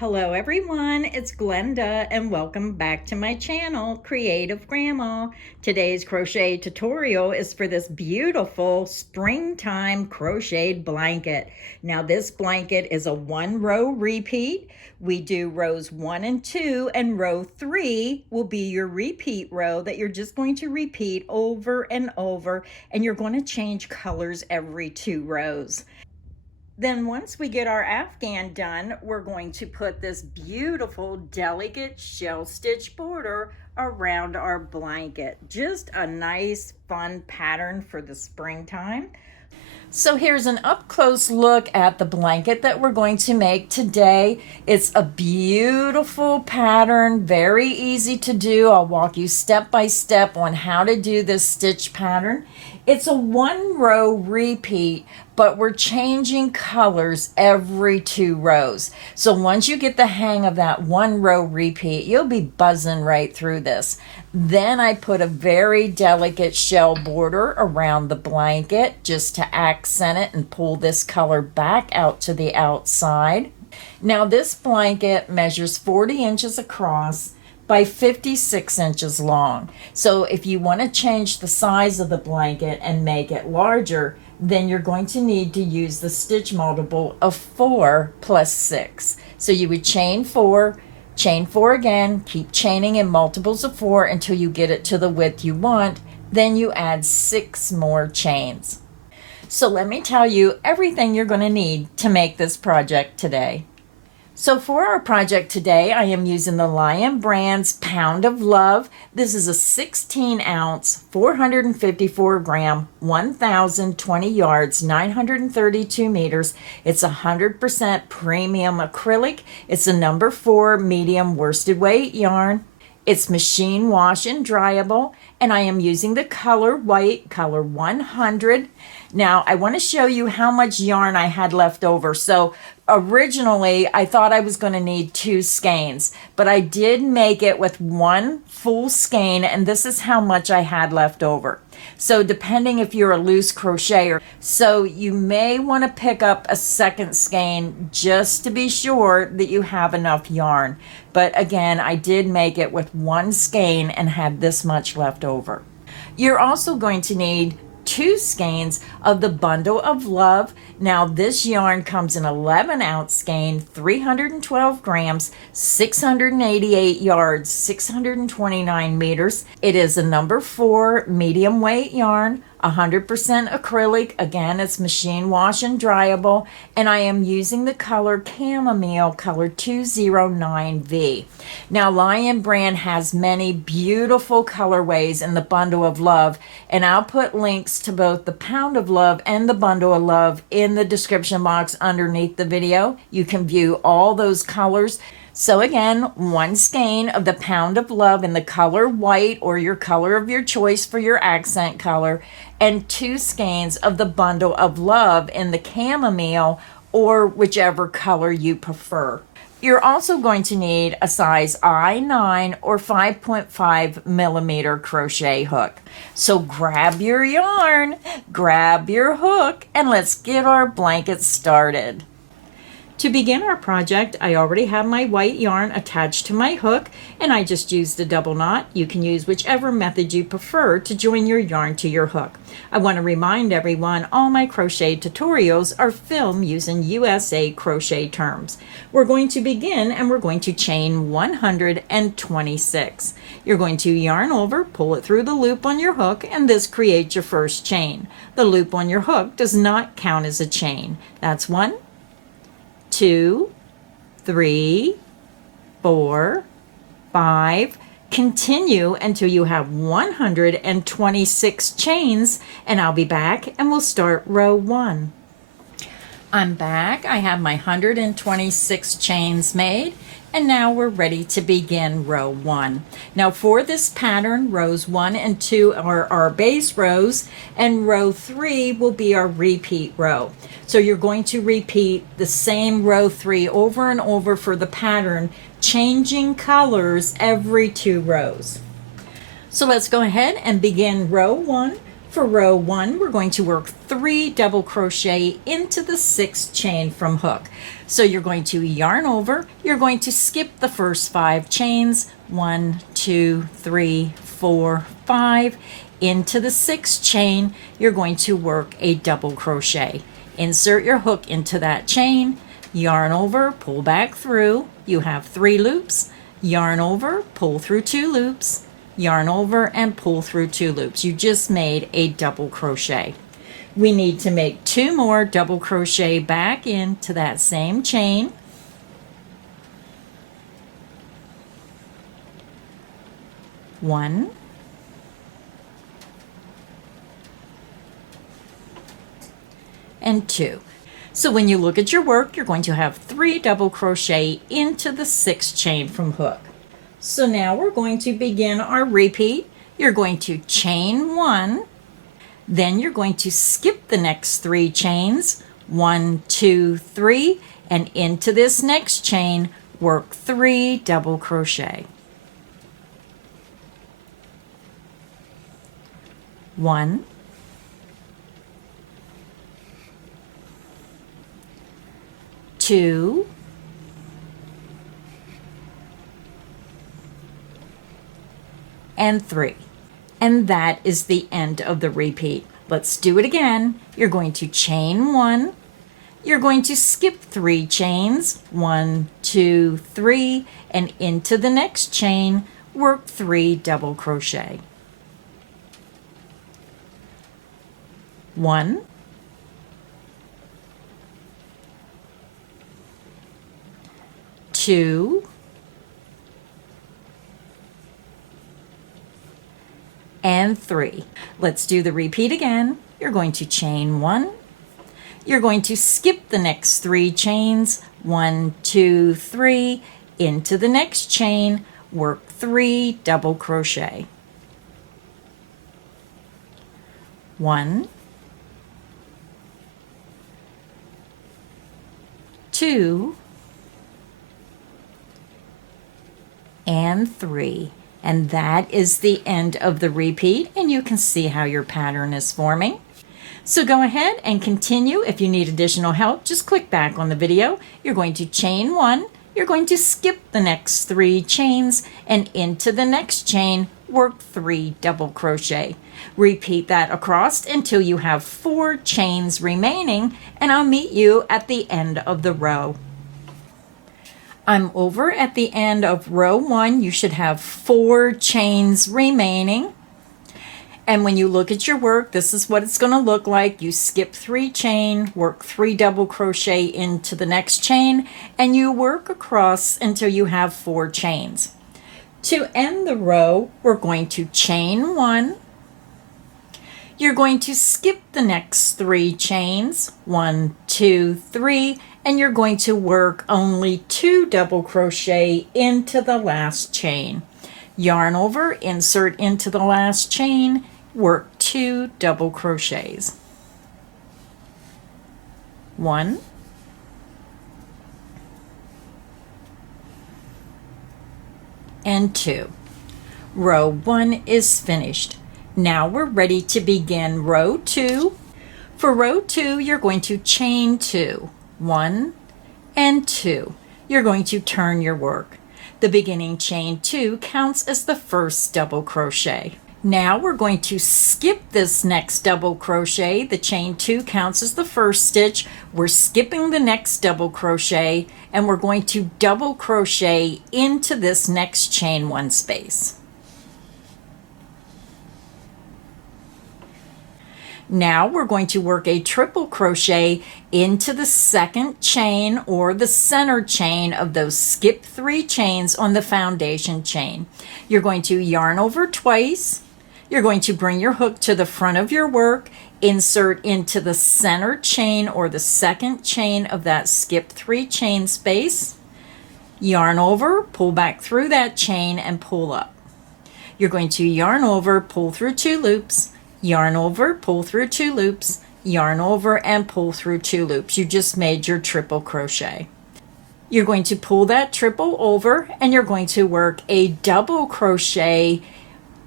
Hello everyone, it's Glenda and welcome back to my channel, Creative Grandma. Today's crochet tutorial is for this beautiful springtime crocheted blanket. Now this blanket is a 1-row repeat. We do rows 1 and 2, and row 3 will be your repeat row that you're just going to repeat over and over, and you're going to change colors every 2 rows. Then once we get our afghan done, we're going to put this beautiful delicate shell stitch border around our blanket. Just a nice fun pattern for the springtime. So here's an up close look at the blanket that we're going to make today. It's a beautiful pattern, very easy to do. I'll walk you step by step on how to do this stitch pattern. It's a 1-row repeat, but we're changing colors every 2 rows. So once you get the hang of that 1-row repeat, you'll be buzzing right through this. Then I put a very delicate shell border around the blanket just to accent it and pull this color back out to the outside. Now this blanket measures 40 inches across by 56 inches long. So if you want to change the size of the blanket and make it larger, then you're going to need to use the stitch multiple of 4 plus 6. So you would chain 4 again, keep chaining in multiples of 4 until you get it to the width you want. Then you add 6 more chains. So let me tell you everything you're going to need to make this project today. So for our project today, I am using the lionbrand's Pound of Love. This is a 16-ounce, 454-gram, 1,020 yards, 932 meters. It's 100% premium acrylic. It's a number 4 medium worsted weight yarn. It's machine wash and dryable, and I am using the color white, color 100. Now, I want to show you how much yarn I had left over. So originally, I thought I was going to need 2 skeins, but I did make it with 1 full skein, and this is how much I had left over. So depending if you're a loose crocheter, so you may want to pick up a second skein just to be sure that you have enough yarn. But again, I did make it with 1 skein and had this much left over. You're also going to need 2 skeins of the Bundle of Love. Now this yarn comes in 11-ounce skein, 312 grams, 688 yards, 629 meters. It is a number 4 medium weight yarn, 100% acrylic. Again, it's machine wash and dryable, and I am using the color Chamomile, color 209V. Now, Lion Brand has many beautiful colorways in the Bundle of Love, and I'll put links to both the Pound of Love and the Bundle of Love in the description box underneath the video. You can view all those colors. So again, 1 skein of the Pound of Love in the color white, or your color of your choice for your accent color, and 2 skeins of the Bundle of Love in the chamomile, or whichever color you prefer. You're also going to need a size I9 or 5.5 millimeter crochet hook. So grab your yarn, grab your hook, and let's get our blanket started. To begin our project, I already have my white yarn attached to my hook, and I just used a double knot. You can use whichever method you prefer to join your yarn to your hook. I want to remind everyone all my crochet tutorials are filmed using USA crochet terms. We're going to begin, and we're going to chain 126. You're going to yarn over, pull it through the loop on your hook, and this creates your first chain. The loop on your hook does not count as a chain. That's 1, 2, 3, 4, 5. Continue until you have 126 chains, and I'll be back and we'll start row 1. I'm back. I have my 126 chains made, and now we're ready to begin row 1. Now for this pattern, rows 1 and 2 are our base rows, and row 3 will be our repeat row. So you're going to repeat the same row 3 over and over for the pattern, changing colors every 2 rows. So let's go ahead and begin row 1. For row 1, we're going to work 3 double crochet into the 6th chain from hook. So you're going to yarn over, you're going to skip the first 5 chains, 1, 2, 3, 4, 5. Into the 6th chain, you're going to work a double crochet. Insert your hook into that chain, yarn over, pull back through. You have 3 loops, yarn over, pull through 2 loops, yarn over and pull through 2 loops. You just made a double crochet. We need to make 2 more double crochet back into that same chain. One, and 2. So when you look at your work, you're going to have 3 double crochet into the 6th chain from hook. So now we're going to begin our repeat. You're going to chain 1, then you're going to skip the next 3 chains, 1, 2, 3, and into this next chain, work 3 double crochet. 1, 2, and 3. And that is the end of the repeat. Let's do it again. You're going to chain 1. You're going to skip 3 chains, 1, 2, 3, and into the next chain, work 3 double crochet. 1, 2, and 3. Let's do the repeat again. You're going to chain 1. You're going to skip the next 3 chains, 1, 2, 3, into the next chain, work 3 double crochet. 1, 2, and 3. And that is the end of the repeat, and you can see how your pattern is forming. So go ahead and continue. If you need additional help, just click back on the video. You're going to chain 1, you're going to skip the next 3 chains, and into the next chain, work 3 double crochet. Repeat that across until you have 4 chains remaining, and I'll meet you at the end of the row. I'm over at the end of row 1. You should have 4 chains remaining. And when you look at your work, this is what it's going to look like. You skip 3 chain, work 3 double crochet into the next chain, and you work across until you have 4 chains. To end the row, we're going to chain 1. You're going to skip the next 3 chains, 1, 2, 3, and you're going to work only 2 double crochet into the last chain. Yarn over, insert into the last chain, work 2 double crochets. 1, and 2. Row 1 is finished. Now we're ready to begin row 2. For row 2, you're going to chain 2, 1 and 2. You're going to turn your work. The beginning chain 2 counts as the first double crochet. Now we're going to skip this next double crochet. The chain 2 counts as the first stitch. We're skipping the next double crochet, and we're going to double crochet into this next chain 1 space. Now we're going to work a triple crochet into the second chain or the center chain of those skip 3 chains on the foundation chain. You're going to yarn over twice. You're going to bring your hook to the front of your work, insert into the center chain or the second chain of that skip 3 chain space, yarn over, pull back through that chain and pull up. You're going to yarn over, pull through 2 loops, yarn over, pull through 2 loops, yarn over and pull through 2 loops. You just made your triple crochet. You're going to pull that triple over and you're going to work a double crochet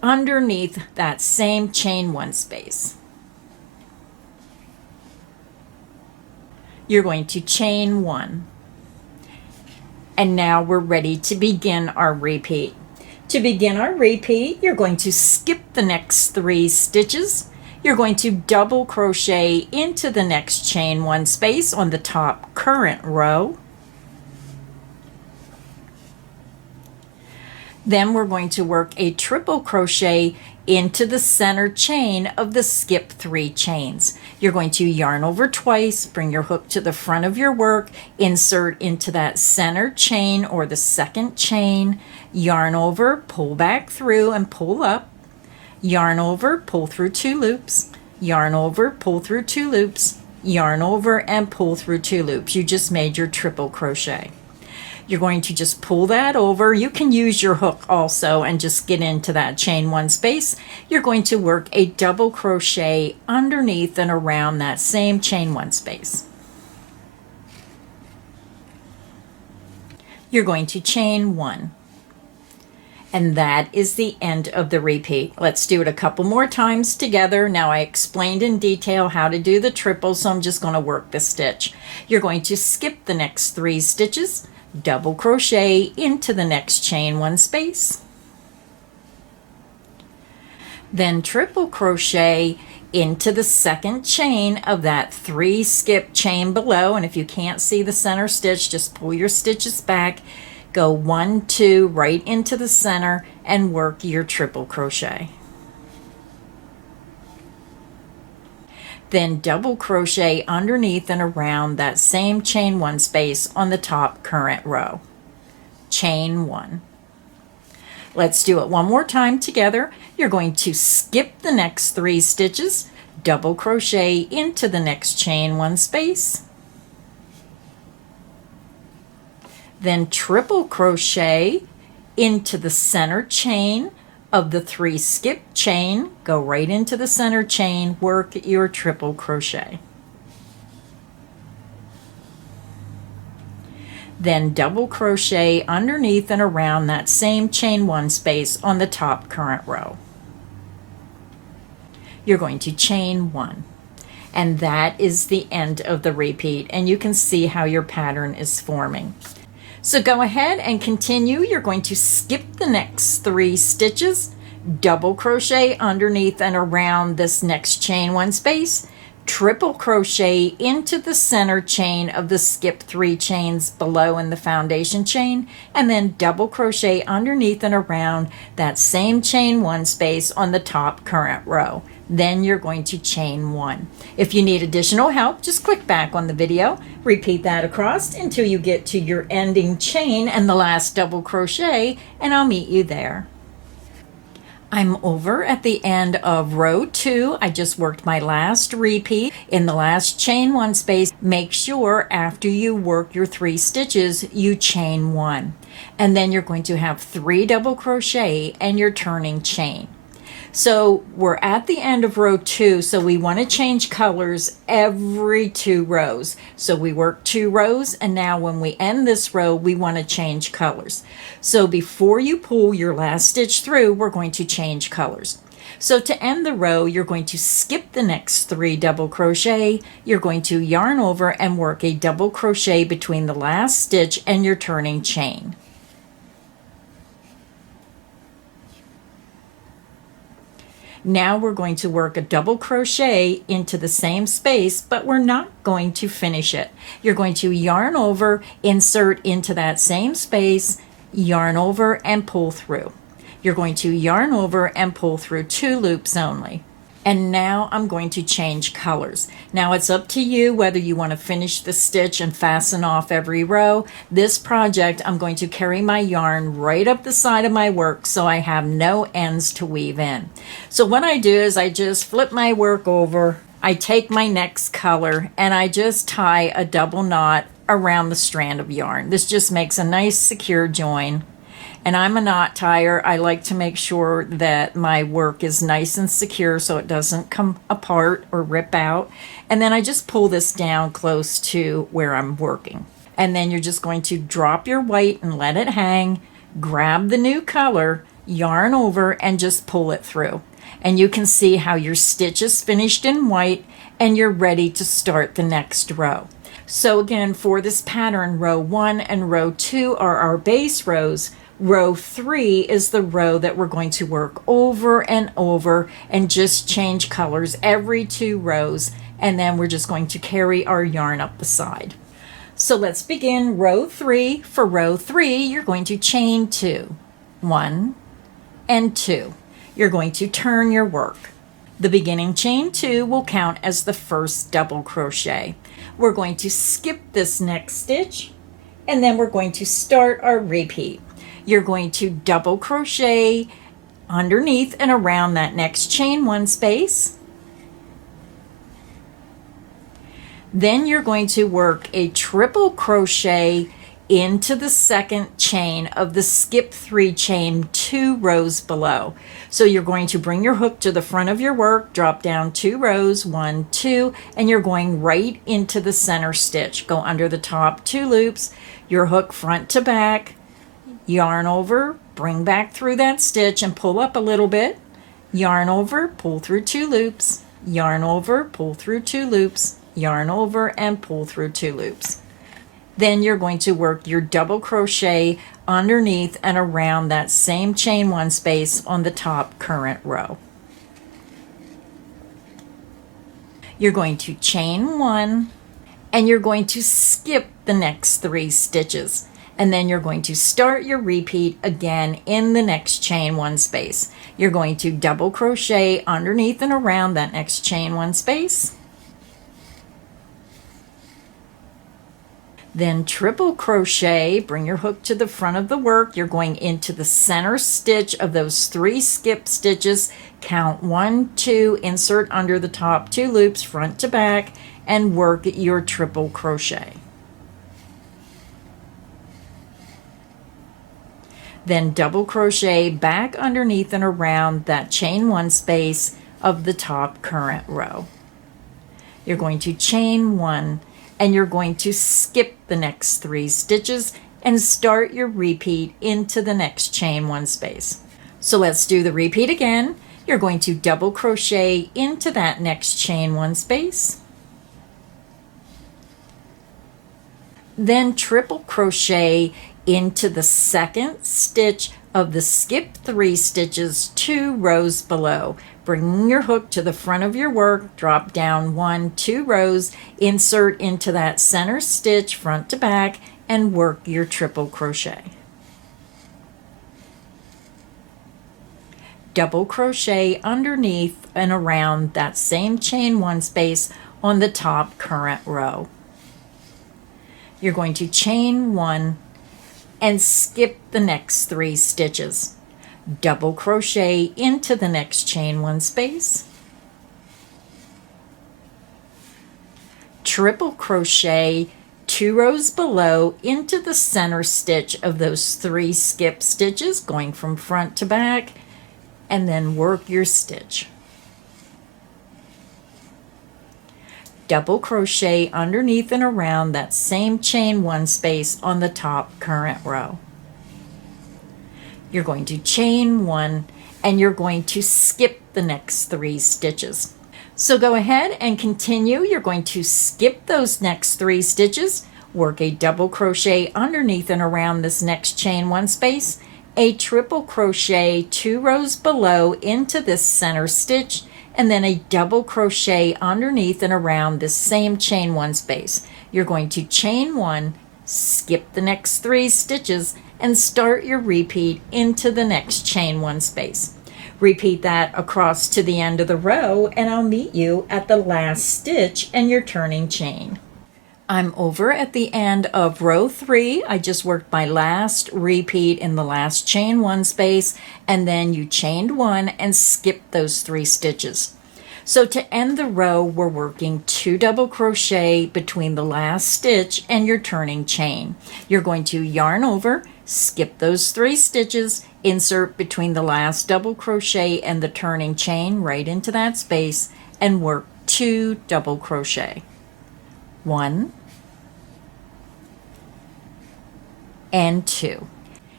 underneath that same chain one space. You're going to chain one. And now we're ready to begin our repeat. To begin our repeat, you're going to skip the next 3 stitches. You're going to double crochet into the next chain one space on the top current row. Then we're going to work a triple crochet into the center chain of the skip 3 chains. You're going to yarn over twice, bring your hook to the front of your work, insert into that center chain or the second chain, yarn over, pull back through and pull up, yarn over, pull through 2 loops, yarn over, pull through 2 loops, yarn over and pull through 2 loops. You just made your triple crochet. You're going to just pull that over. You can use your hook also and just get into that chain one space. You're going to work a double crochet underneath and around that same chain one space. You're going to chain one. And that is the end of the repeat. Let's do it a couple more times together. Now I explained in detail how to do the triple, so I'm just going to work the stitch. You're going to skip the next 3 stitches, double crochet into the next chain one space, then triple crochet into the second chain of that 3 skip chain below. And if you can't see the center stitch, just pull your stitches back, go 1, 2 right into the center and work your triple crochet. Then double crochet underneath and around that same chain one space on the top current row. Chain one. Let's do it one more time together. You're going to skip the next 3 stitches, double crochet into the next chain one space, then triple crochet into the center chain of the 3 skip chain, go right into the center chain, work your triple crochet. Then double crochet underneath and around that same chain one space on the top current row. You're going to chain one. And that is the end of the repeat, and you can see how your pattern is forming. So go ahead and continue. You're going to skip the next 3 stitches, double crochet underneath and around this next chain one space, triple crochet into the center chain of the skip 3 chains below in the foundation chain, and then double crochet underneath and around that same chain one space on the top current row. Then you're going to chain one. If you need additional help, just click back on the video, repeat that across until you get to your ending chain and the last double crochet, and I'll meet you there. I'm over at the end of row 2. I just worked my last repeat. In the last chain one space, make sure after you work your 3 stitches, you chain one. And then you're going to have 3 double crochet and your turning chain. So we're at the end of row 2, so we want to change colors every 2 rows. So we work 2 rows, and now when we end this row, we want to change colors. So before you pull your last stitch through, we're going to change colors. So to end the row, you're going to skip the next 3 double crochet. You're going to yarn over and work a double crochet between the last stitch and your turning chain. Now we're going to work a double crochet into the same space, but we're not going to finish it. You're going to yarn over, insert into that same space, yarn over and pull through. You're going to yarn over and pull through 2 loops only. And now I'm going to change colors. Now it's up to you whether you want to finish the stitch and fasten off every row. This project, I'm going to carry my yarn right up the side of my work so I have no ends to weave in. So what I do is I just flip my work over, I take my next color, and I just tie a double knot around the strand of yarn. This just makes a nice secure join. And I'm a knot tyer. I like to make sure that my work is nice and secure so it doesn't come apart or rip out. And then I just pull this down close to where I'm working. And then you're just going to drop your white and let it hang, grab the new color, yarn over, and just pull it through. And you can see how your stitch is finished in white and you're ready to start the next row. So again, for this pattern, row 1 and row 2 are our base rows. Row 3 is the row that we're going to work over and over and just change colors every 2 rows, and then we're just going to carry our yarn up the side. So let's begin row 3. For row 3, you're going to chain 2, 1 and 2. You're going to turn your work. The beginning chain 2 will count as the first double crochet. We're going to skip this next stitch, and then we're going to start our repeat. You're going to double crochet underneath and around that next chain 1 space. Then you're going to work a triple crochet into the second chain of the skip 3 chain 2 rows below. So you're going to bring your hook to the front of your work, drop down 2 rows, 1, 2, and you're going right into the center stitch. Go under the top 2 loops, your hook front to back, yarn over, bring back through that stitch and pull up a little bit, yarn over, pull through 2 loops, yarn over, pull through 2 loops, yarn over, and pull through 2 loops. Then you're going to work your double crochet underneath and around that same chain 1 space on the top current row. You're going to chain 1 and you're going to skip the next 3 stitches, and then you're going to start your repeat again in the next chain 1 space. You're going to double crochet underneath and around that next chain 1 space, then triple crochet, bring your hook to the front of the work. You're going into the center stitch of those 3 skip stitches, count 1, 2, insert under the top 2 loops front to back, and work your triple crochet. Then double crochet back underneath and around that chain 1 space of the top current row. You're going to chain 1 and you're going to skip the next 3 stitches and start your repeat into the next chain 1 space. So let's do the repeat again. You're going to double crochet into that next chain 1 space, then triple crochet into the second stitch of the skip 3 stitches 2 rows below. Bring your hook to the front of your work, drop down 1, 2 rows, insert into that center stitch front to back, and work your triple crochet. Double crochet underneath and around that same chain 1 space on the top current row. You're going to chain 1 and skip the next 3 stitches. Double crochet into the next chain 1 space, triple crochet 2 rows below into the center stitch of those 3 skip stitches, going from front to back, and then work your stitch. Double crochet underneath and around that same chain 1 space on the top current row. You're going to chain 1 and you're going to skip the next 3 stitches. So go ahead and continue. You're going to skip those next 3 stitches, work a double crochet underneath and around this next chain 1 space, a triple crochet 2 rows below into this center stitch, and then a double crochet underneath and around this same chain 1 space. You're going to chain 1, skip the next 3 stitches, and start your repeat into the next chain 1 space. Repeat that across to the end of the row, and I'll meet you at the last stitch and your turning chain. I'm over at the end of row 3. I just worked my last repeat in the last chain 1 space, and then you chained 1 and skipped those 3 stitches. So to end the row, we're working 2 double crochet between the last stitch and your turning chain. You're going to yarn over, skip those 3 stitches, insert between the last double crochet and the turning chain right into that space, and work 2 double crochet. 1 and 2.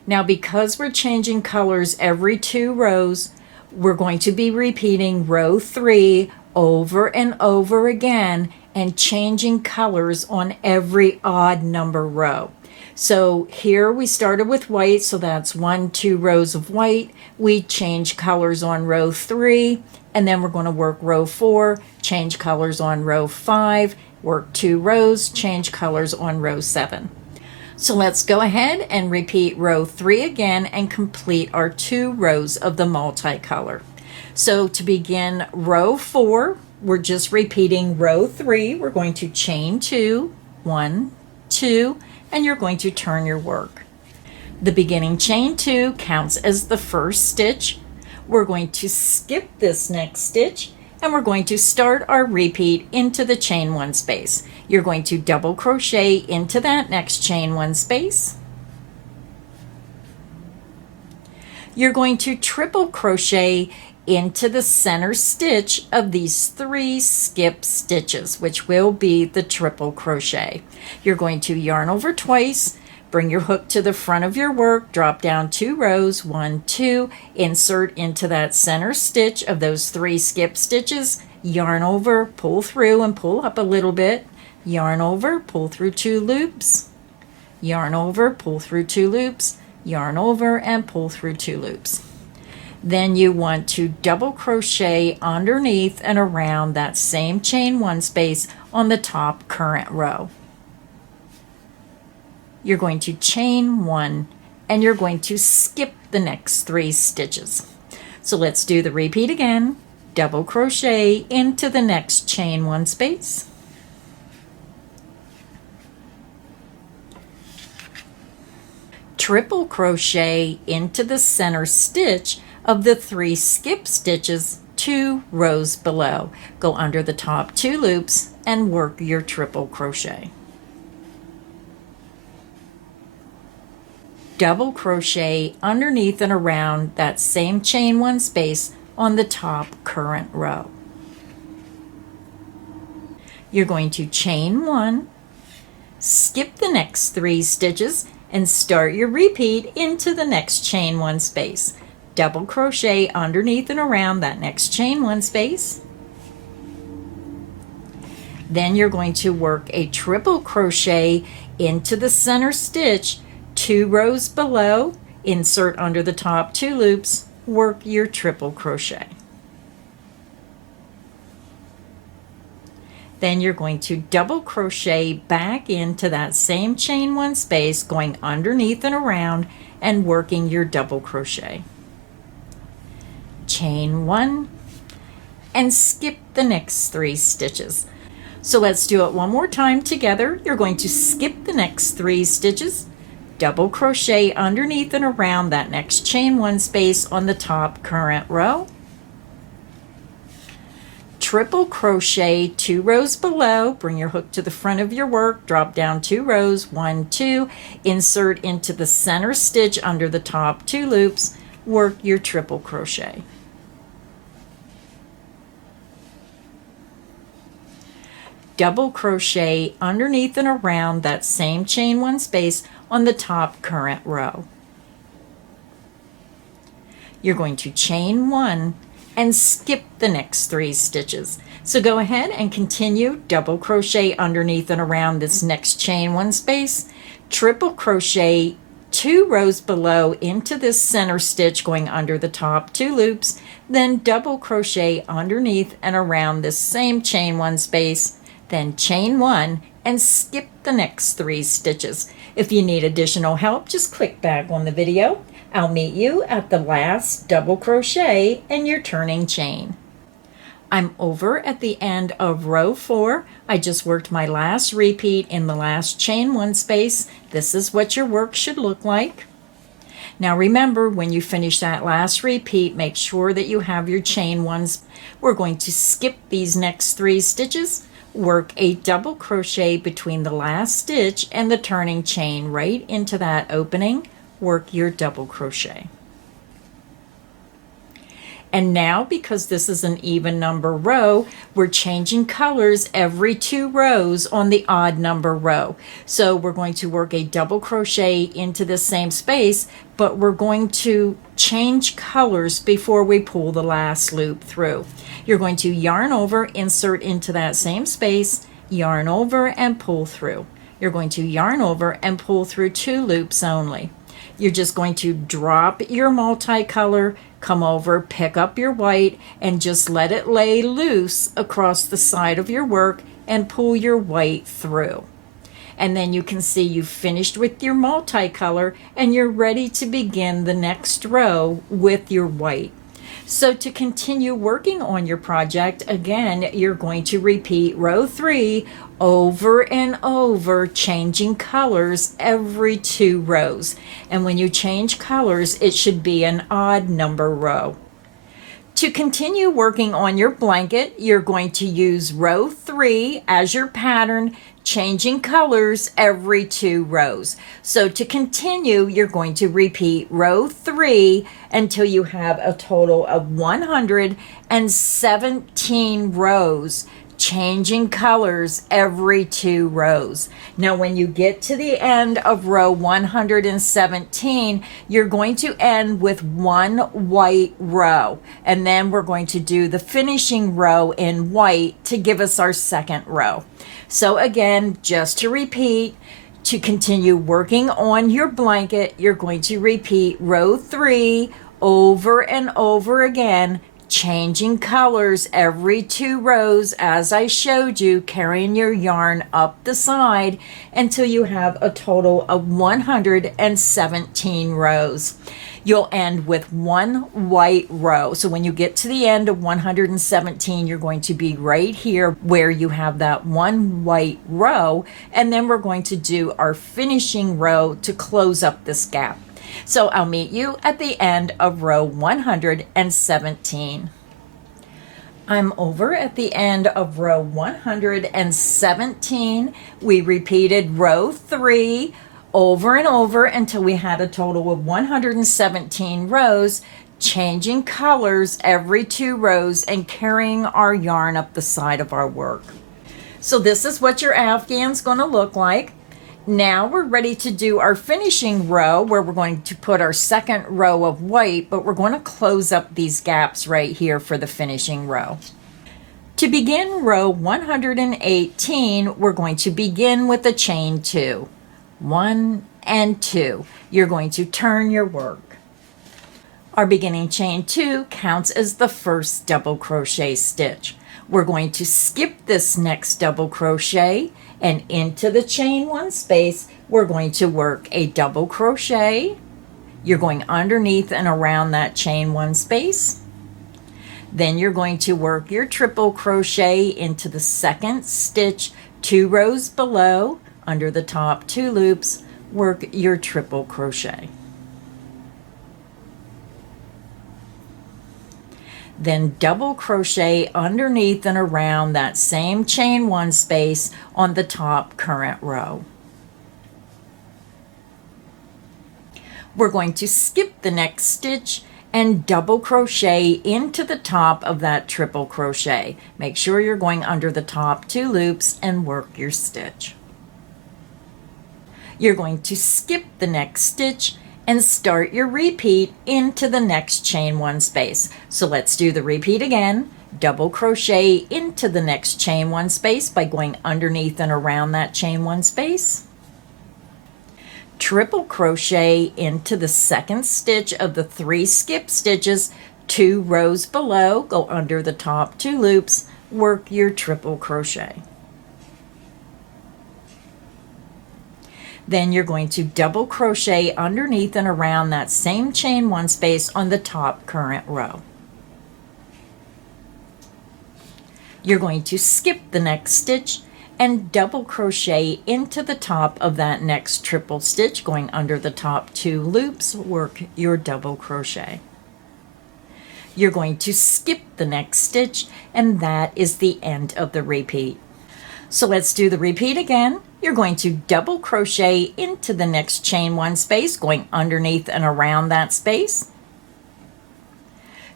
Now, because we're changing colors every 2 rows, we're going to be repeating row 3 over and over again and changing colors on every odd number row. So here we started with white, so that's 1, 2 rows of white. We change colors on row 3, and then we're going to work row 4, change colors on row 5, work 2 rows, change colors on row 7. So let's go ahead and repeat row 3 again and complete our 2 rows of the multicolor. So to begin row 4, we're just repeating row 3. We're going to chain 2, 1, 2, and you're going to turn your work. The beginning chain 2 counts as the first stitch. We're going to skip this next stitch and we're going to start our repeat into the chain 1 space. You're going to double crochet into that next chain 1 space. You're going to triple crochet into the center stitch of these 3 skip stitches, which will be the triple crochet. You're going to yarn over twice, bring your hook to the front of your work, drop down 2 rows, 1, 2, insert into that center stitch of those 3 skip stitches, yarn over, pull through and pull up a little bit, yarn over, pull through 2 loops, yarn over, pull through 2 loops, yarn over and pull through 2 loops. Then you want to double crochet underneath and around that same chain 1 space on the top current row. You're going to chain 1 and you're going to skip the next 3 stitches. So let's do the repeat again. Double crochet into the next chain 1 space. Triple crochet into the center stitch of the 3 skip stitches 2 rows below. Go under the top 2 loops and work your triple crochet. Double crochet underneath and around that same chain 1 space on the top current row. You're going to chain 1, skip the next 3 stitches and start your repeat into the next chain 1 space. Double crochet underneath and around that next chain 1 space. Then you're going to work a triple crochet into the center stitch 2 rows below, insert under the top 2 loops, work your triple crochet. Then you're going to double crochet back into that same chain 1 space, going underneath and around and working your double crochet. Chain 1 and skip the next 3 stitches. So let's do it one more time together. You're going to skip the next 3 stitches, double crochet underneath and around that next chain 1 space on the top current row, triple crochet 2 rows below, bring your hook to the front of your work, drop down 2 rows, 1, 2, insert into the center stitch under the top 2 loops, work your triple crochet. Double crochet underneath and around that same chain 1 space on the top current row. You're going to chain 1 and skip the next 3 stitches. So go ahead and continue double crochet underneath and around this next chain 1 space, triple crochet 2 rows below into this center stitch going under the top 2 loops, then double crochet underneath and around this same chain 1 space, then chain 1 and skip the next 3 stitches. If you need additional help, just click back on the video. I'll meet you at the last double crochet in your turning chain. I'm over at the end of row 4. I just worked my last repeat in the last chain 1 space. This is what your work should look like. Now remember, when you finish that last repeat, make sure that you have your chain 1s. We're going to skip these next 3 stitches, work a double crochet between the last stitch and the turning chain right into that opening, work your double crochet. And now, because this is an even number row, we're changing colors every 2 rows on the odd number row. So we're going to work a double crochet into the same space, but we're going to change colors before we pull the last loop through. You're going to yarn over, insert into that same space, yarn over and pull through. You're going to yarn over and pull through 2 loops only. You're just going to drop your multicolor, come over, pick up your white, and just let it lay loose across the side of your work and pull your white through. And then you can see you've finished with your multicolor and you're ready to begin the next row with your white. So to continue working on your project, again, you're going to repeat row 3 over and over, changing colors every 2 rows. And when you change colors, it should be an odd number row. To continue working on your blanket, you're going to use row 3 as your pattern, changing colors every 2 rows. So to continue, you're going to repeat row 3 until you have a total of 117 rows, changing colors every 2 rows. Now when you get to the end of row 117, you're going to end with 1 white row, and then we're going to do the finishing row in white to give us our second row. So again, just to repeat, to continue working on your blanket, you're going to repeat row 3 over and over again, changing colors every 2 rows as I showed you, carrying your yarn up the side until you have a total of 117 rows. You'll end with 1 white row. So when you get to the end of 117, you're going to be right here where you have that 1 white row, and then we're going to do our finishing row to close up this gap. So I'll meet you at the end of row 117. I'm over at the end of row 117. We repeated row 3 over and over until we had a total of 117 rows, changing colors every 2 rows and carrying our yarn up the side of our work. So this is what your Afghan's going to look like. Now we're ready to do our finishing row where we're going to put our second row of white, but we're going to close up these gaps right here for the finishing row. To begin row 118, we're going to begin with a chain 2. 1 and 2. You're going to turn your work. Our beginning chain 2 counts as the first double crochet stitch. We're going to skip this next double crochet, and into the chain 1 space we're going to work a double crochet. You're going underneath and around that chain 1 space. Then you're going to work your triple crochet into the second stitch 2 rows below. Under the top 2 loops, work your triple crochet. Then double crochet underneath and around that same chain 1 space on the top current row. We're going to skip the next stitch and double crochet into the top of that triple crochet. Make sure you're going under the top 2 loops and work your stitch. You're going to skip the next stitch and start your repeat into the next chain 1 space. So let's do the repeat again. Double crochet into the next chain 1 space by going underneath and around that chain 1 space. Triple crochet into the second stitch of the 3 skip stitches 2 rows below, go under the top 2 loops, work your triple crochet. Then you're going to double crochet underneath and around that same chain 1 space on the top current row. You're going to skip the next stitch and double crochet into the top of that next triple stitch, going under the top 2 loops, work your double crochet. You're going to skip the next stitch, and that is the end of the repeat. So let's do the repeat again. You're going to double crochet into the next chain 1 space, going underneath and around that space.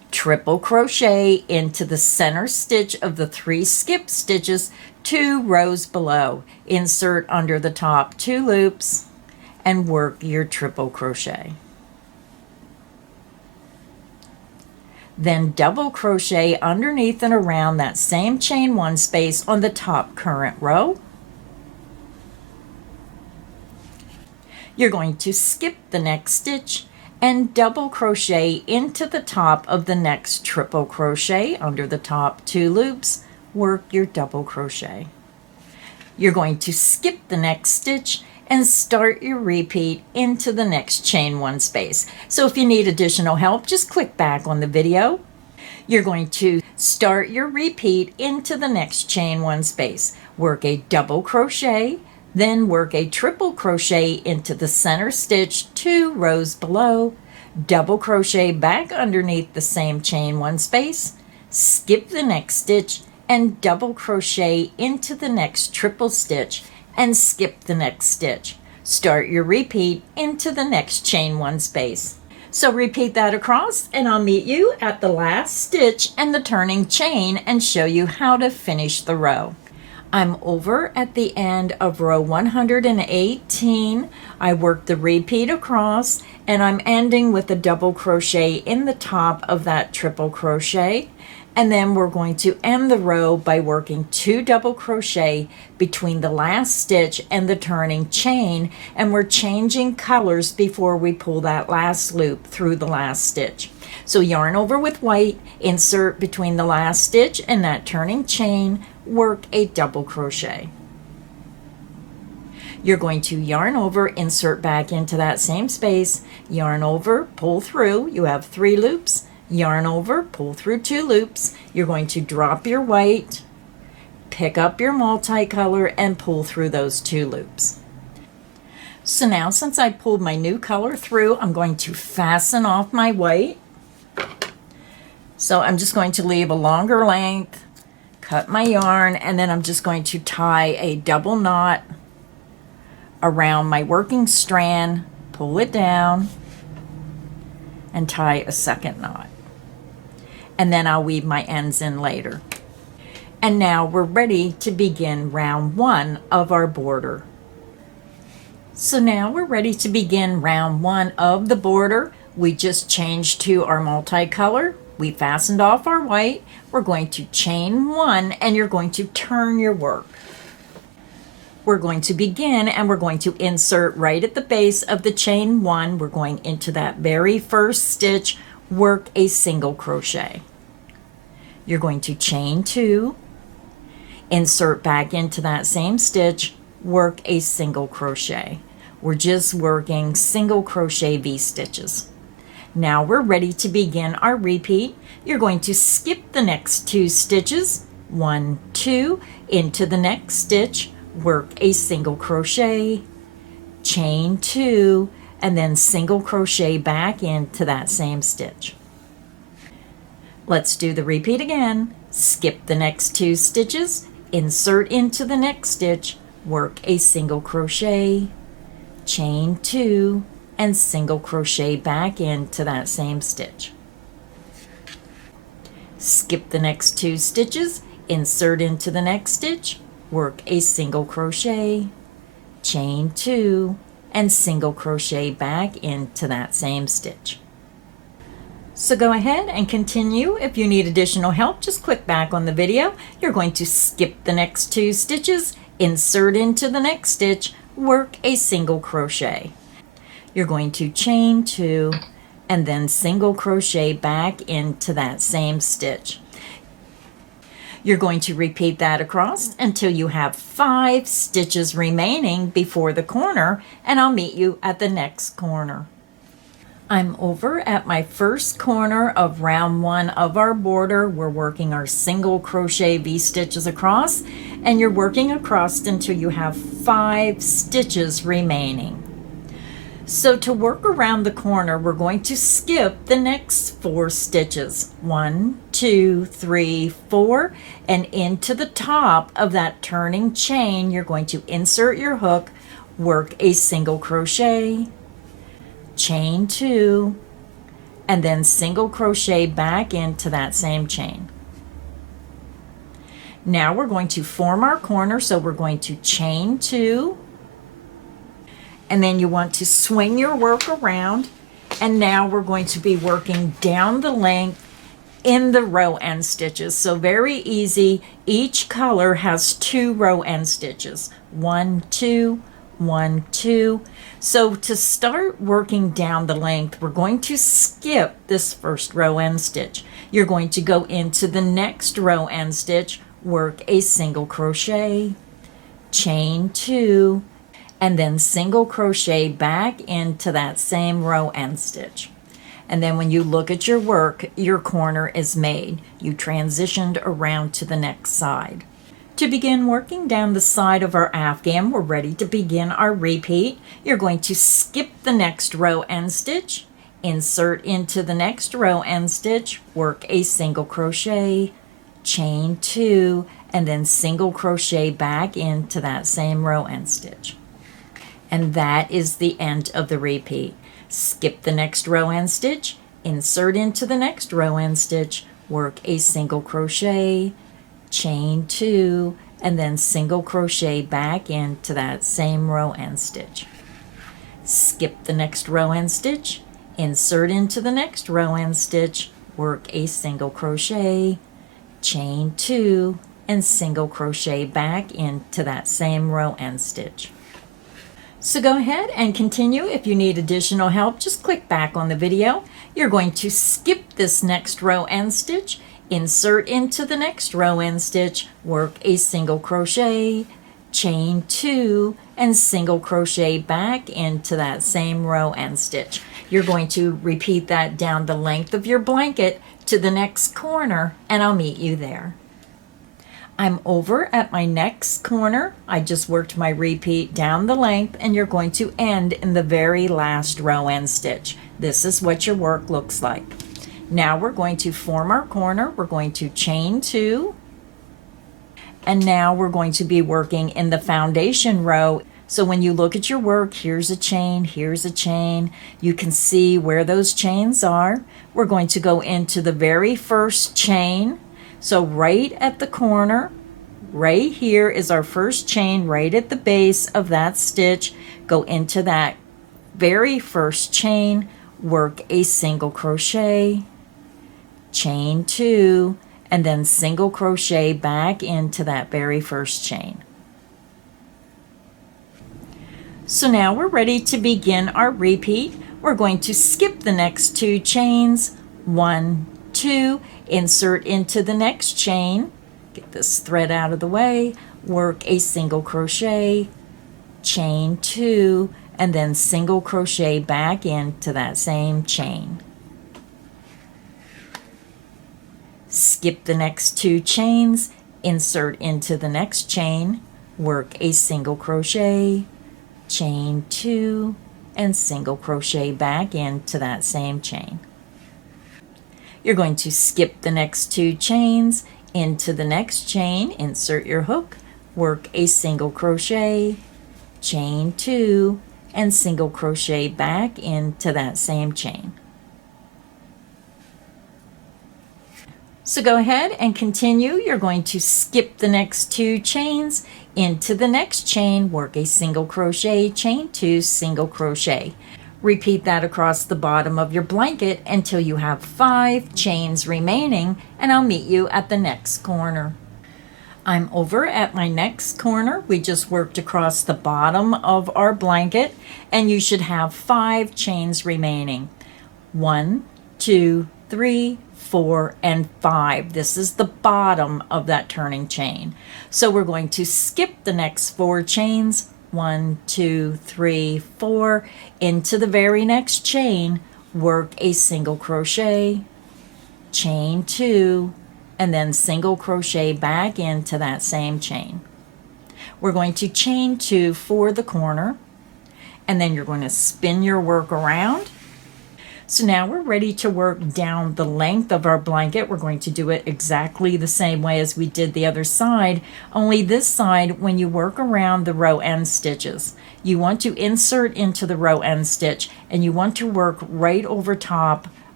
triple crochet into the center stitch of the 3 skip stitches 2 rows below. Insert under the top 2 loops and work your triple crochet. Then double crochet underneath and around that same chain 1 space on the top current row. You're going to skip the next stitch and double crochet into the top of the next triple crochet under the top 2 loops. Work your double crochet. You're going to skip the next stitch and start your repeat into the next chain 1 space. So if you need additional help, just click back on the video. You're going to start your repeat into the next chain 1 space. Work a double crochet, then work a triple crochet into the center stitch 2 rows below, double crochet back underneath the same chain 1 space, skip the next stitch, and double crochet into the next triple stitch and skip the next stitch. Start your repeat into the next chain 1 space. So repeat that across and I'll meet you at the last stitch and the turning chain and show you how to finish the row. I'm over at the end of row 118. I worked the repeat across and I'm ending with a double crochet in the top of that triple crochet. And then we're going to end the row by working 2 double crochet between the last stitch and the turning chain, and we're changing colors before we pull that last loop through the last stitch. So yarn over with white, insert between the last stitch and that turning chain, work a double crochet. You're going to yarn over, insert back into that same space, yarn over, pull through. You have 3 loops. Yarn over, pull through 2 loops. You're going to drop your white, pick up your multicolor, and pull through those 2 loops. So now, since I pulled my new color through, I'm going to fasten off my white. So I'm just going to leave a longer length, cut my yarn, and then I'm just going to tie a double knot around my working strand, pull it down, and tie a second knot. And then I'll weave my ends in later. And now we're ready to begin round 1 of our border. So now we're ready to begin round 1 of the border. We just changed to our multicolor. We fastened off our white. We're going to chain 1 and you're going to turn your work. We're going to begin and we're going to insert right at the base of the chain 1. We're going into that very first stitch, work a single crochet. You're going to chain 2, insert back into that same stitch, work a single crochet. We're just working single crochet V-stitches. Now we're ready to begin our repeat. You're going to skip the next 2 stitches, 1, 2, into the next stitch, work a single crochet, chain 2, and then single crochet back into that same stitch. Let's do the repeat again. Skip the next 2 stitches, insert into the next stitch, work a single crochet, chain 2, and single crochet back into that same stitch. Skip the next 2 stitches, insert into the next stitch, work a single crochet, chain 2, and single crochet back into that same stitch. So go ahead and continue. If you need additional help, just click back on the video. You're going to skip the next 2 stitches, insert into the next stitch, work a single crochet. You're going to chain 2 and then single crochet back into that same stitch. You're going to repeat that across until you have 5 stitches remaining before the corner, and I'll meet you at the next corner. I'm over at my first corner of round 1 of our border. We're working our single crochet V-stitches across, and you're working across until you have 5 stitches remaining. So to work around the corner, we're going to skip the next 4 stitches. 1, 2, 3, 4, and into the top of that turning chain, you're going to insert your hook, work a single crochet, chain 2, and then single crochet back into that same chain. Now we're going to form our corner, so we're going to chain 2, and then you want to swing your work around, and now we're going to be working down the length in the row end stitches. So very easy. Each color has 2 row end stitches. 1, 2, 1, 2. So to start working down the length, we're going to skip this first row end stitch. You're going to go into the next row end stitch, work a single crochet, chain 2, and then single crochet back into that same row end stitch. And then when you look at your work, your corner is made. You transitioned around to the next side. To begin working down the side of our afghan, we're ready to begin our repeat. You're going to skip the next row end stitch, insert into the next row end stitch, work a single crochet, chain 2, and then single crochet back into that same row end stitch. And that is the end of the repeat. Skip the next row end stitch, insert into the next row end stitch, work a single crochet, chain 2, and then single crochet back into that same row end stitch. Skip the next row end stitch, insert into the next row end stitch, work a single crochet, chain 2, and single crochet back into that same row end stitch. So go ahead and continue. If you need additional help, just click back on the video. You're going to skip this next row end stitch, insert into the next row end stitch, work a single crochet, chain 2, and single crochet back into that same row end stitch. You're going to repeat that down the length of your blanket to the next corner, and I'll meet you there. I'm over at my next corner. I just worked my repeat down the length, and you're going to end in the very last row end stitch. This is what your work looks like. Now we're going to form our corner. We're going to chain 2, and now we're going to be working in the foundation row. So when you look at your work, here's a chain, here's a chain. You can see where those chains are. We're going to go into the very first chain. So right at the corner, right here is our first chain, right at the base of that stitch. Go into that very first chain, work a single crochet, chain 2, and then single crochet back into that very first chain. So now we're ready to begin our repeat. We're going to skip the next 2 chains, 1, 2, insert into the next chain, get this thread out of the way, work a single crochet, chain 2, and then single crochet back into that same chain. Skip the next 2 chains, insert into the next chain, work a single crochet, chain 2, and single crochet back into that same chain. You're going to skip the next 2 chains, into the next chain, insert your hook, work a single crochet, chain 2, and single crochet back into that same chain. So go ahead and continue. You're going to skip the next 2 chains, into the next chain, work a single crochet, chain 2, single crochet. Repeat that across the bottom of your blanket until you have 5 chains remaining, and I'll meet you at the next corner. I'm over at my next corner. We just worked across the bottom of our blanket, and you should have 5 chains remaining. 1, 2, 3, 4, and 5. This is the bottom of that turning chain. So we're going to skip the next 4 chains, 1, 2, 3, 4, into the very next chain, work a single crochet, chain 2, and then single crochet back into that same chain. We're going to chain 2 for the corner, and then you're going to spin your work around. So now we're ready to work down the length of our blanket. We're going to do it exactly the same way as we did the other side, only this side, when you work around the row end stitches, you want to insert into the row end stitch, and you want to work right over top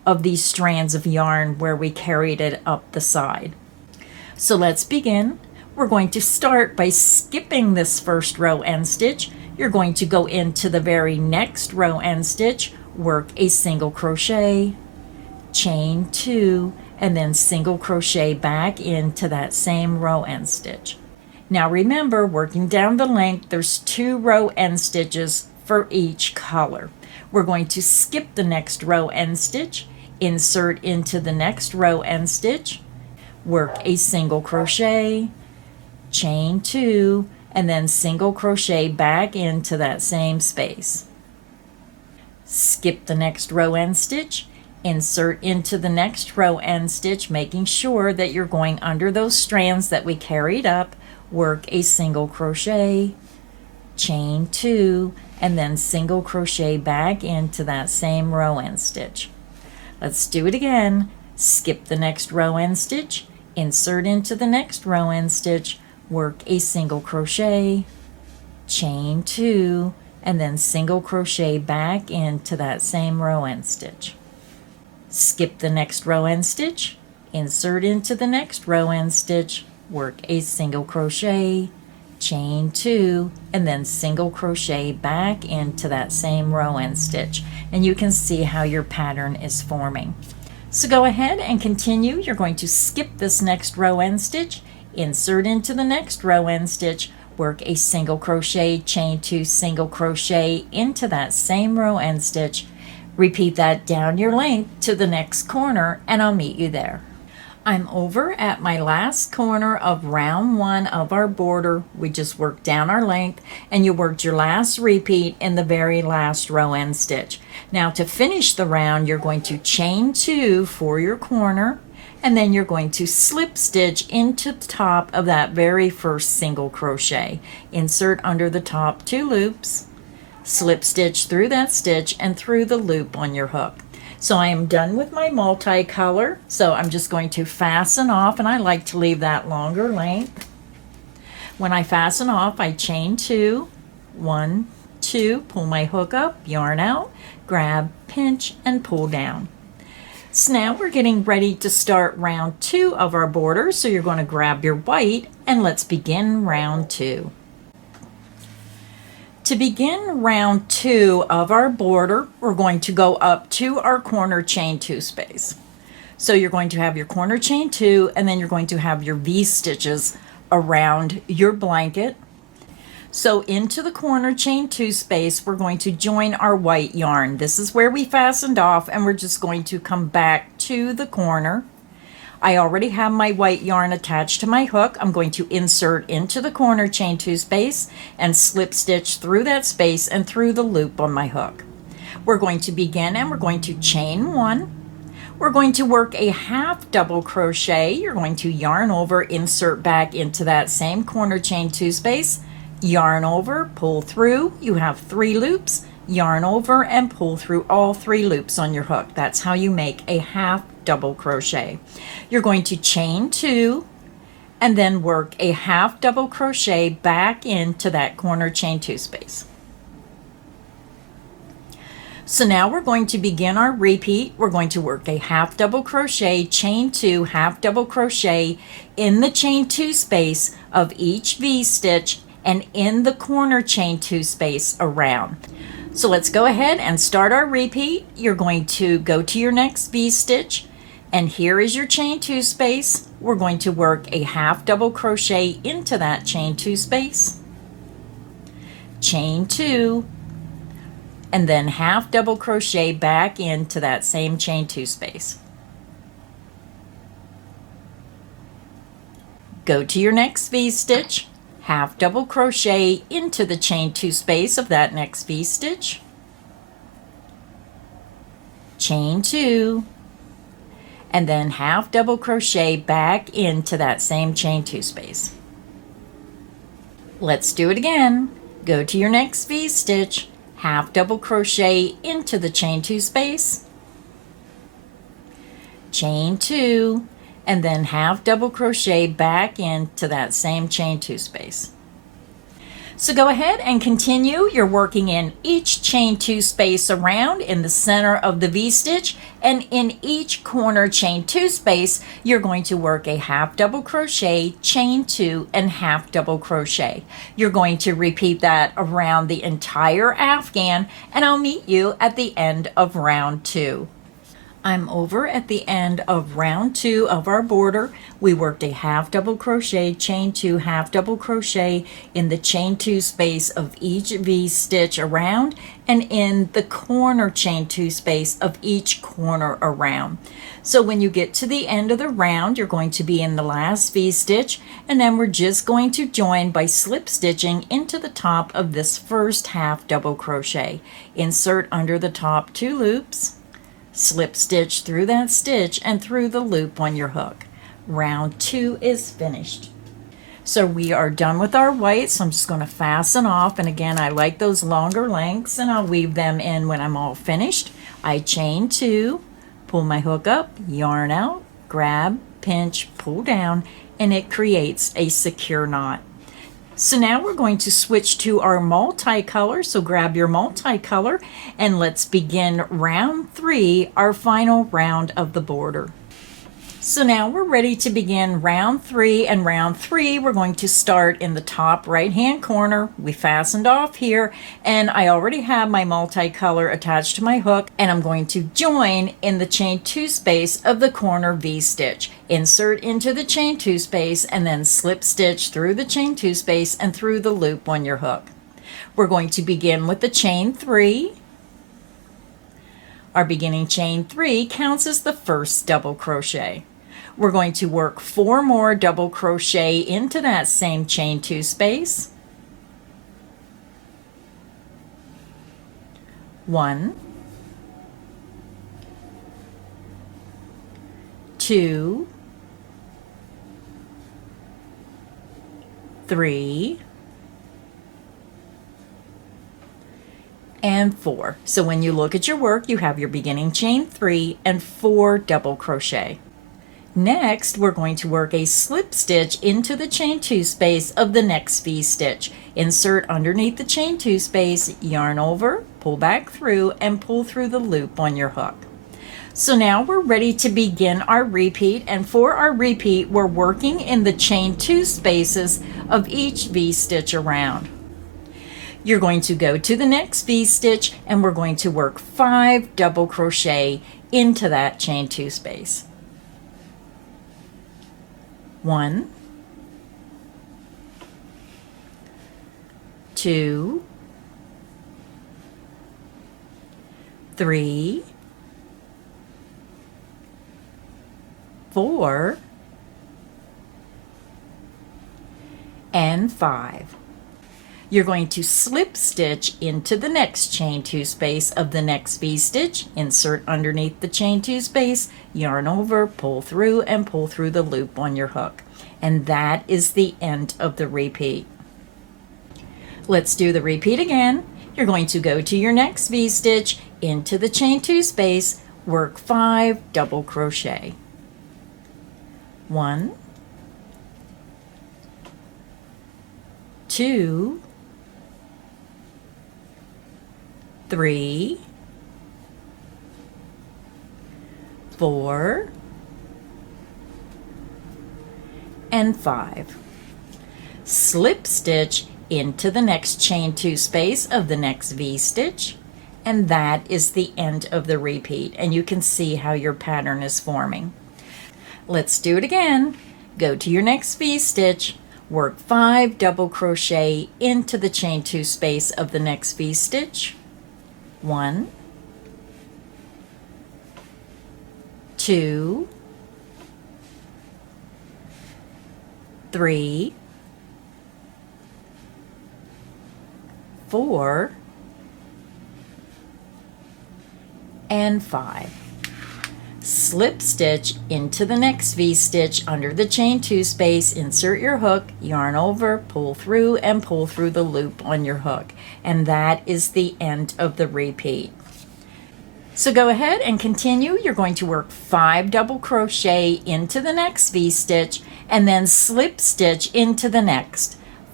of these strands of yarn where we carried it up the side. So let's begin. We're going to start by skipping this first row end stitch. You're going to go into the very next row end stitch, work a single crochet, chain 2, and then single crochet back into that same row end stitch. Now remember, working down the length, there's 2 row end stitches for each color. We're going to skip the next row end stitch, insert into the next row end stitch, work a single crochet, chain 2, and then single crochet back into that same space. Skip the next row end stitch, insert into the next row end stitch, making sure that you're going under those strands that we carried up, work a single crochet, chain 2, and then single crochet back into that same row end stitch. Let's do it again. Skip the next row end stitch, insert into the next row end stitch, work a single crochet, chain 2, and then single crochet back into that same row end stitch. Skip the next row end stitch, insert into the next row end stitch, work a single crochet, chain 2, and then single crochet back into that same row end stitch. And you can see how your pattern is forming. So go ahead and continue. You're going to skip this next row end stitch, insert into the next row end stitch, work a single crochet, chain 2, single crochet into that same row end stitch. Repeat that down your length to the next corner, and I'll meet you there. I'm over at my last corner of round 1 of our border. We just worked down our length, and you worked your last repeat in the very last row end stitch. Now to finish the round, you're going to chain 2 for your corner, and then you're going to slip stitch into the top of that very first single crochet. Insert under the top 2 loops, slip stitch through that stitch and through the loop on your hook. So I am done with my multicolor, so I'm just going to fasten off, and I like to leave that longer length. When I fasten off, I chain 2, 1, 2, pull my hook up, yarn out, grab, pinch, and pull down. So now we're getting ready to start round 2 of our border, so you're going to grab your white, and let's begin round 2. To begin round 2 of our border, we're going to go up to our corner chain 2 space. So you're going to have your corner chain 2, and then you're going to have your V stitches around your blanket. So into the corner chain 2 space, we're going to join our white yarn. This is where we fastened off, and we're just going to come back to the corner. I already have my white yarn attached to my hook. I'm going to insert into the corner chain 2 space and slip stitch through that space and through the loop on my hook. We're going to begin, and we're going to chain 1. We're going to work a half double crochet. You're going to yarn over, insert back into that same corner chain 2 space, yarn over, pull through. You have 3 loops, yarn over and pull through all 3 loops on your hook. That's how you make a half double crochet. You're going to chain 2 and then work a half double crochet back into that corner chain 2 space. So now we're going to begin our repeat. We're going to work a half double crochet, chain 2, half double crochet in the chain 2 space of each V stitch and in the corner chain 2 space around. So let's go ahead and start our repeat. You're going to go to your next V stitch, and here is your chain 2 space. We're going to work a half double crochet into that chain 2 space, chain 2, and then half double crochet back into that same chain 2 space. Go to your next V stitch, half double crochet into the chain 2 space of that next V stitch, chain 2, and then half double crochet back into that same chain 2 space. Let's do it again. Go to your next V stitch, half double crochet into the chain 2 space, chain 2, and then half double crochet back into that same chain 2 space. So go ahead and continue. You're working in each chain 2 space around in the center of the V-stitch, and in each corner chain 2 space you're going to work a half double crochet, chain 2, and half double crochet. You're going to repeat that around the entire afghan, and I'll meet you at the end of round 2. I'm over at the end of round 2 of our border. We worked a half double crochet, chain 2, half double crochet in the chain 2 space of each V-stitch around, and in the corner chain 2 space of each corner around. So when you get to the end of the round, you're going to be in the last V-stitch, and then we're just going to join by slip stitching into the top of this first half double crochet. Insert under the top 2 loops, slip stitch through that stitch and through the loop on your hook. Round 2 is finished. So we are done with our white, so I'm just going to fasten off, and again I like those longer lengths, and I'll weave them in when I'm all finished. I chain 2, pull my hook up, yarn out, grab, pinch, pull down, and it creates a secure knot. So now we're going to switch to our multicolor, so grab your multicolor and let's begin round 3, our final round of the border. So now we're ready to begin round 3, and round 3 we're going to start in the top right hand corner. We fastened off here, and I already have my multicolor attached to my hook, and I'm going to join in the chain 2 space of the corner V-stitch. Insert into the chain 2 space and then slip stitch through the chain 2 space and through the loop on your hook. We're going to begin with the chain 3. Our beginning chain 3 counts as the first double crochet. We're going to work 4 more double crochet into that same chain 2 space. 1, 2, 3, and 4. So when you look at your work, you have your beginning chain 3 and 4 double crochet. Next, we're going to work a slip stitch into the chain 2 space of the next V-stitch. Insert underneath the chain 2 space, yarn over, pull back through, and pull through the loop on your hook. So now we're ready to begin our repeat, and for our repeat, we're working in the chain 2 spaces of each V-stitch around. You're going to go to the next V-stitch, and we're going to work 5 double crochet into that chain 2 space. 1, 2, 3, 4, and 5. You're going to slip stitch into the next chain 2 space of the next V-stitch, insert underneath the chain 2 space, yarn over, pull through, and pull through the loop on your hook. And that is the end of the repeat. Let's do the repeat again. You're going to go to your next V-stitch, into the chain 2 space, work 5 double crochet. 1, 2, 3, 4, and 5. Slip stitch into the next chain 2 space of the next V-stitch, and that is the end of the repeat, and you can see how your pattern is forming. Let's do it again. Go to your next V-stitch, work 5 double crochet into the chain 2 space of the next V-stitch. 1, 2, 3, 4, and 5. Slip stitch into the next V-stitch under the chain 2 space, insert your hook, yarn over, pull through, and pull through the loop on your hook. And that is the end of the repeat. So go ahead and continue. You're going to work 5 double crochet into the next V-stitch and then slip stitch into the next.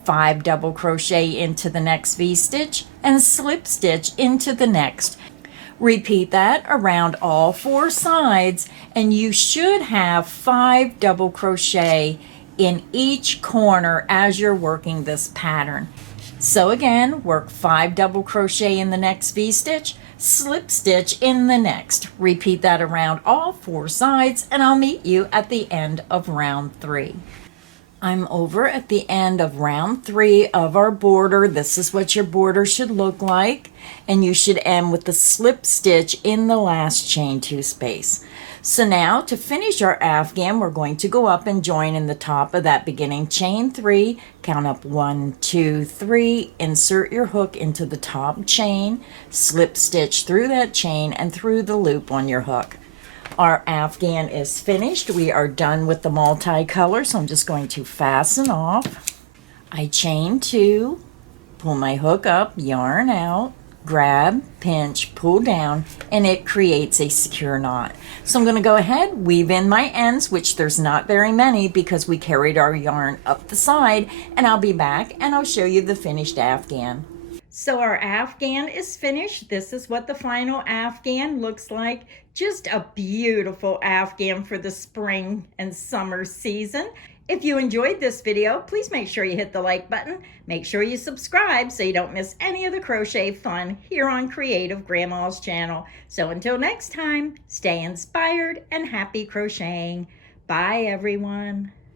5 double crochet into the next V-stitch and slip stitch into the next. Repeat that around all 4 sides, and you should have 5 double crochet in each corner as you're working this pattern. So again, work 5 double crochet in the next V-stitch, slip stitch in the next. Repeat that around all 4 sides, and I'll meet you at the end of round 3. I'm over at the end of round 3 of our border. This is what your border should look like, and you should end with the slip stitch in the last chain 2 space. So now to finish our afghan, we're going to go up and join in the top of that beginning chain 3, count up 1, 2, 3, insert your hook into the top chain, slip stitch through that chain and through the loop on your hook. Our afghan is finished. We are done with the multicolor, so I'm just going to fasten off. I chain 2, pull my hook up, yarn out, grab, pinch, pull down, and it creates a secure knot. So I'm going to go ahead, weave in my ends, which there's not very many because we carried our yarn up the side, and I'll be back and I'll show you the finished afghan. So our afghan is finished. This is what the final afghan looks like. Just a beautiful afghan for the spring and summer season. If you enjoyed this video, please make sure you hit the like button. Make sure you subscribe so you don't miss any of the crochet fun here on Creative Grandma's channel. So until next time, stay inspired and happy crocheting. Bye everyone.